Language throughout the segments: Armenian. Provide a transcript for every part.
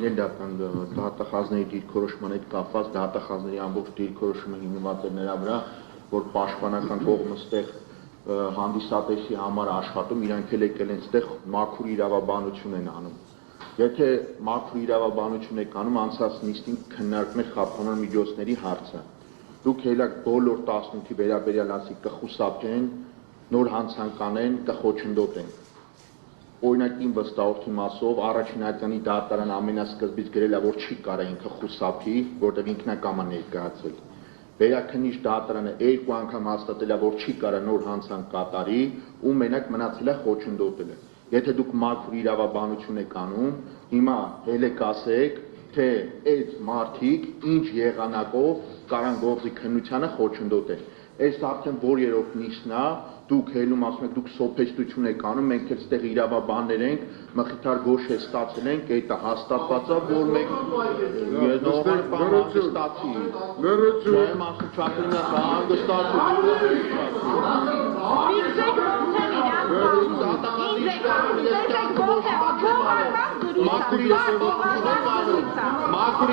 Ներդական դատախազների դիրքորոշման հետ կապված դատախազների ամբողջ դիրքորոշումը հիմնված է նրա վրա, որ պաշտպանական կողմը ստեղ հանդիսատեսի համար աշխատում, իրանք էլ եկել են ստեղ մաքուր իրավաբանություն են անում։ Եթե մաքուր իրավաբանություն եք անում, անցած նիստին քննարկում եք խափանման միջոցների հարցը։ Դուք հելակ բոլոր 18-ի վերաբերյալ ասի կխուսափեն, նոր հանցանկանեն, կխոչընդոտեն։ Օրինակ իմ վստահորդի մասով առաջին ականի դատարան ամենասկզբից գրել է, որ չի կարող ինքը խուսափի, որտեղ ինքնակամ է ներկայացել։ Վերաքննիչ դատարանը 2 անգամ հաստատել է, որ չի կարող նոր հանցանք կատարի, ու մենակ մնացել է խոչընդոտելը։ Եթե դուք մաքուր իրավաբանություն եք անում, հիմա ելեք ասեք, թե այդ մարդիկ ինչ եղանակով կարան գործի քննությանը խոչընդոտեն։ Այս արդեն որ երրորդ նիստն է, դուք հելում ասում եք, դուք սոփեստություն եք անում, մենք էլ ստեղ իրավաբաններ ենք, մխիթար գոշ է ստացել ենք, դա հաստատված է, որ մենք նորմալ բան հանգստացի։ Եմ ասում չակրինա Մաքուր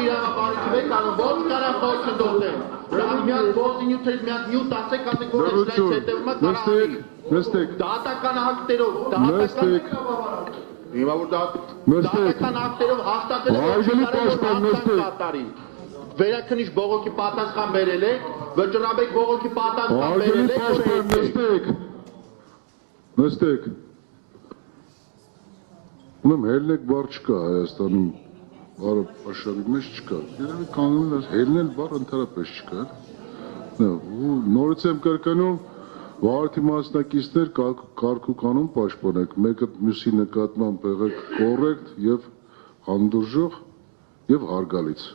իրավաբանություն եք անում, ոչ կարա խոչընդոտեն։ Միան գործինյութերից միան նյութ ասեք, ասեք, որ այս լայց հետևումը կարանի։ Դատական ակտերով, հիմա որ դատական ակտերով հաստատել է, որ չի կարող կատարի։ Վերաքննիչ բողոքի պատասխան բերել եք, վճռաբեկ բողոքի պատասխան բերել եք։ Նստեք։ Ուրեմն հելնեք բառ չկա Հայաստանում, բառը աշխարհի մեջ չկա։ Երևի կանոնում հելնել բառ ընդհանրապես չկա։ Նորից եմ կրկնում, վարորդի մասնակիցներ կարգ ու կանոն պաշտպանեք, մեկը մյուսի նկատմամբ եղեք կոռեկտ եւ հանդուրժող եւ հարգալից։